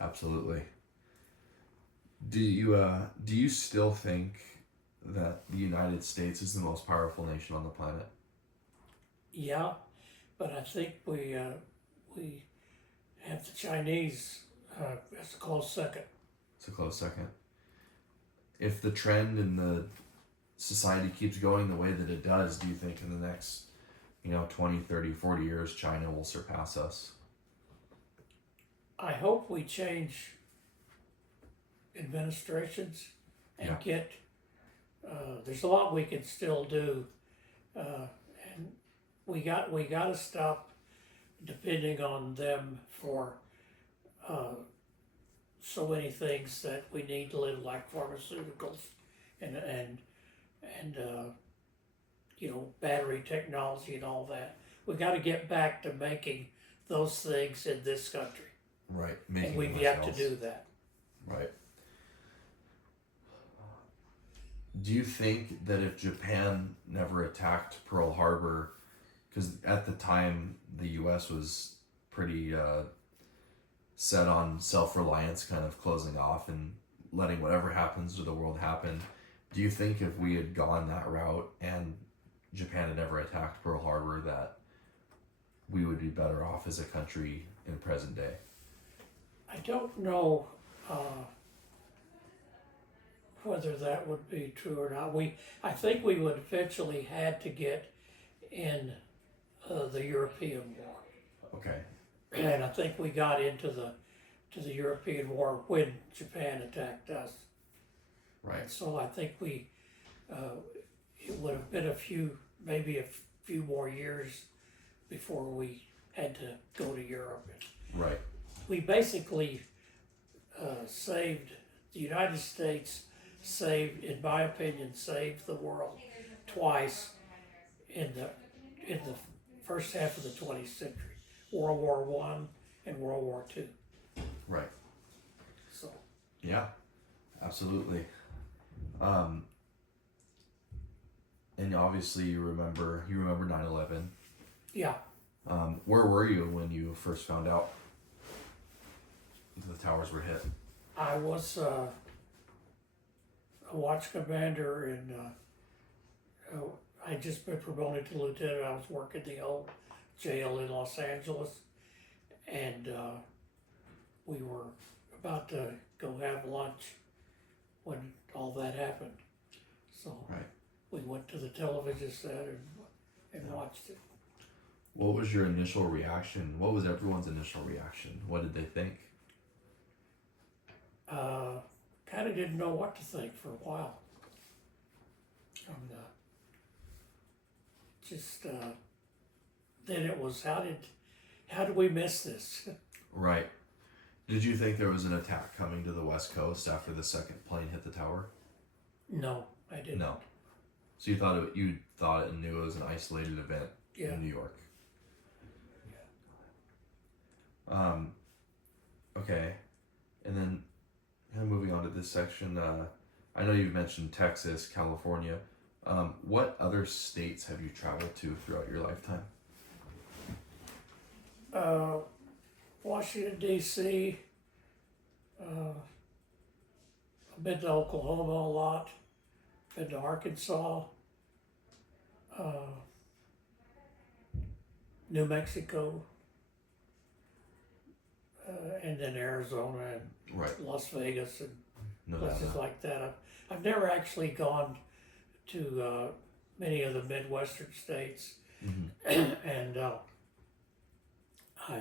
Absolutely. Do you still think that the United States is the most powerful nation on the planet? Yeah, but I think we have the Chinese as a close second. It's a close second. If the trend in the society keeps going the way that it does, do you think in the next 20, 30, 40 years China will surpass us? I hope we change administrations and get there's a lot we can still do, and we got to stop depending on them for so many things that we need to live, like pharmaceuticals and battery technology and all that. We got to get back to making those things in this country. Right. And we've yet to do that. Right. Do you think that if Japan never attacked Pearl Harbor, because at the time the U.S. was pretty set on self-reliance kind of closing off and letting whatever happens to the world happen. Do you think if we had gone that route and Japan had never attacked Pearl Harbor that we would be better off as a country in present day? I don't know whether that would be true or not. I think we would eventually had to get in the European War, Okay. and I think we got into the European War when Japan attacked us. Right. So I think it would have been maybe a few more years before we had to go to Europe. Right. We basically saved the United States. In my opinion, saved the world twice in the first half of the 20th century, World War I and World War II. Right. So Yeah, absolutely. And obviously you remember 9/11. yeah, Where were you when you first found out the towers were hit? I was a watch commander, and I'd just been promoted to lieutenant. I was working the old jail in Los Angeles, and we were about to go have lunch when all that happened. So Right. we went to the television set and watched it. What was your initial reaction? What was everyone's initial reaction? What did they think? Kind of didn't know what to think for a while. And then it was, how did we miss this? Right. Did you think there was an attack coming to the West Coast after the second plane hit the tower? No, I didn't. No. So you thought it knew it was an isolated event Yeah. in New York. Okay, and then kind of moving on to this section. I know you've mentioned Texas, California. What other states have you traveled to throughout your lifetime? Washington, D.C. I've been to Oklahoma a lot. Been to Arkansas. New Mexico. And then Arizona and Right. Las Vegas and Nevada. places like that. I've never actually gone to many of the Midwestern states, Mhm. and I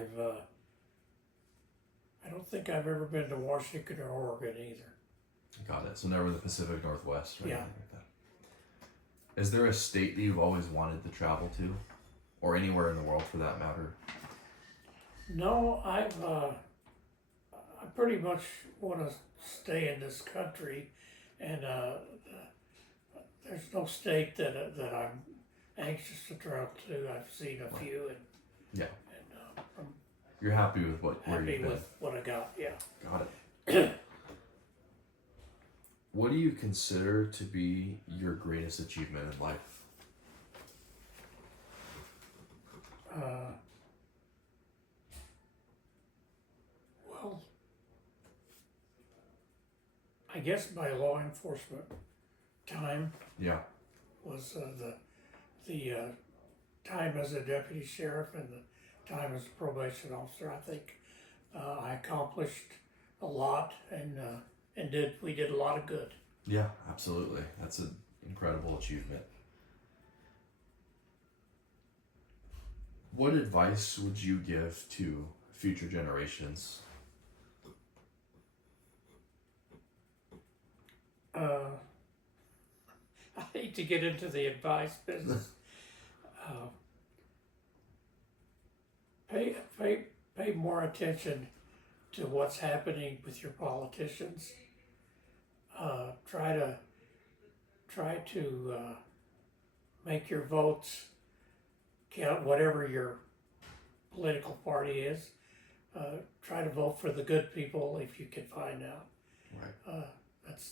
don't think I've ever been to Washington or Oregon either. Got it. So never the Pacific Northwest, right? Yeah. Like that. Is there a state that you've always wanted to travel to, or anywhere in the world for that matter? No, I pretty much want to stay in this country, and there's no state that I'm anxious to travel to. I've seen a few, and Yeah. I'm You're happy with where happy you've been. with what I got. Yeah. Got it. What do you consider to be your greatest achievement in life? Well, I guess my law enforcement time Yeah. was the time as a deputy sheriff and the time as a probation officer. I think I accomplished a lot, and we did a lot of good. Yeah, absolutely. That's an incredible achievement. What advice would you give to future generations? I hate to get into the advice business. Pay more attention to what's happening with your politicians. Try to make your votes count, whatever your political party is. Try to vote for the good people if you can find out. Right.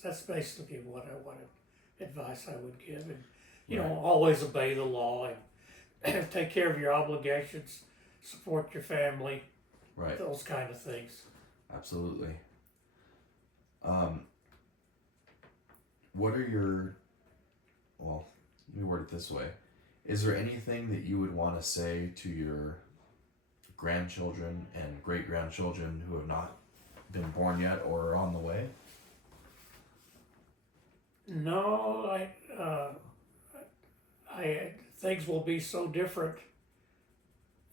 That's basically what advice I would give, and you Right. know, always obey the law and take care of your obligations, support your family, Right. those kind of things. Absolutely. What are your, well, let me word it this way. Is there anything that you would want to say to your grandchildren and great grandchildren who have not been born yet or are on the way? No, I things will be so different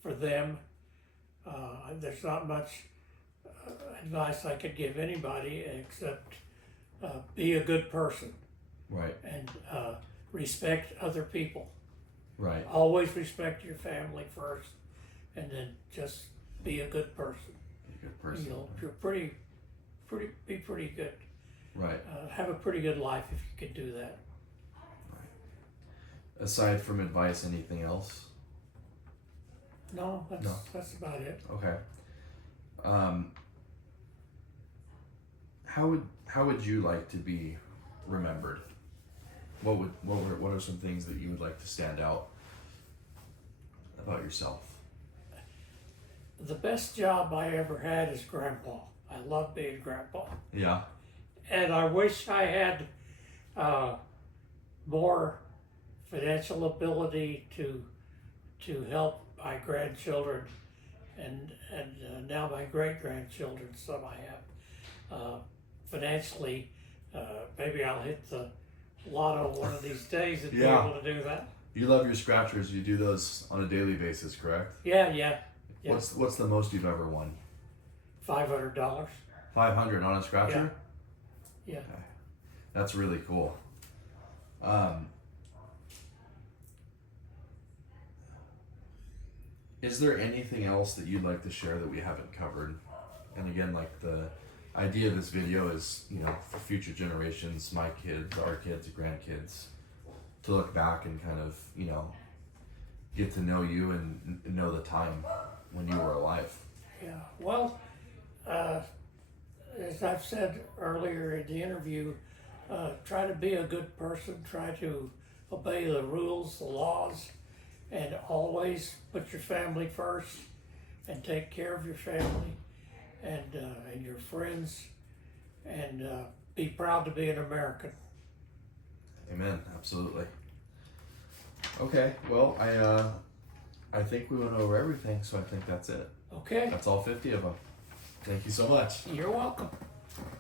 for them. There's not much advice I could give anybody except be a good person Right, and respect other people. right. Always respect your family first, and then just be a good person. Be a good person. You're be pretty good. Right. Have a pretty good life if you can do that. Aside from advice, anything else? No, No. that's about it. Okay. How would you like to be remembered? What are some things that you would like to stand out about yourself? The best job I ever had is grandpa. I love being grandpa. Yeah. And I wish I had more financial ability to help my grandchildren and now my great grandchildren. Some I have financially. Maybe I'll hit the lotto one of these days and Yeah. be able to do that. You love your scratchers. You do those on a daily basis, correct? Yeah. What's the most you've ever won? $500. 500 on a scratcher? Yeah. Okay. That's really cool. Is there anything else that you'd like to share that we haven't covered? And again, like the idea of this video is, for future generations, my kids, our kids, grandkids, to look back and kind of, get to know you and know the time when you were alive. Yeah. Well, as I've said earlier in the interview, try to be a good person, try to obey the rules, the laws, and always put your family first and take care of your family and your friends, and be proud to be an American. Amen. Absolutely. Okay. Well, I think we went over everything, so I think that's it. Okay, That's all 50 of them. Thank you so much. you're welcome.